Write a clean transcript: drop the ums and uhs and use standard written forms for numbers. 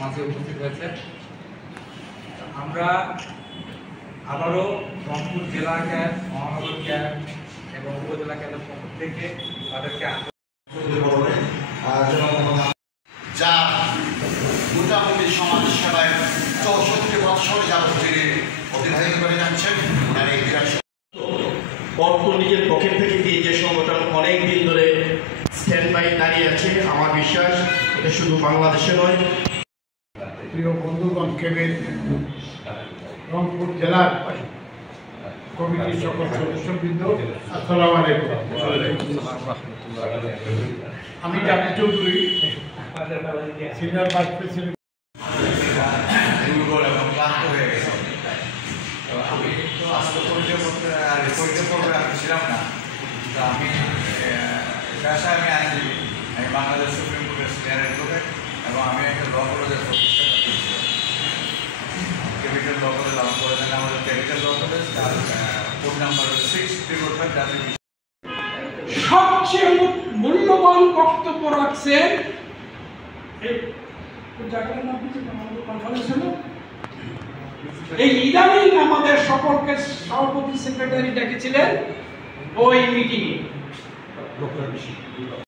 মাঝে উপস্থিত হয়েছে। আমরা আবারও রংপুর জেলা ক্যাম্প, মহানগর ক্যাম্প এবং উপজেলা ক্যাম্পের পক্ষ থেকে তাদেরকে যা মোটামুটি সমাজ সেবায় 64 বৎসর যাবত তিনি অতিবাহিত করে যাচ্ছেন। নিজের পকেট থেকে দিয়ে যে সংগঠন অনেক দিন ধরে স্ট্যান্ড বাই দাঁড়িয়ে আছে, আমার বিশ্বাস এটা শুধু বাংলাদেশে নয়। প্রিয় বন্ধুগণ, কেবের রংপুর জেলার কমিটির সকল সদস্যবৃন্দ, আসসালামু আলাইকুম। আমি Javed Chowdhury, senior vice president. এবং ক্লান্ত হয়ে গেছে। আমি তো আসলে পরিচয় পর্বে আমি ছিলাম না, তো আমি পেশায় আমি আইনজীবী, আমি বাংলাদেশ সুপ্রিম কোর্টের সিনিয়র অ্যাডভোকেট এবং আমি একটা ল কলেজের প্রতিষ্ঠাতা করছি। ক্যাপিটাল ল কলেজ আমার কলেজের নাম হলো ক্যাপিটাল ল কলেজ, তার কোড নাম্বার হলো 655W। সবচেয়ে মূল্যবান বক্তব্য রাখছেন এই ইদানিং আমাদের সকলকে সভাপতি সেক্রেটারি ডেকেছিলেন ওই মিটিংয়ে।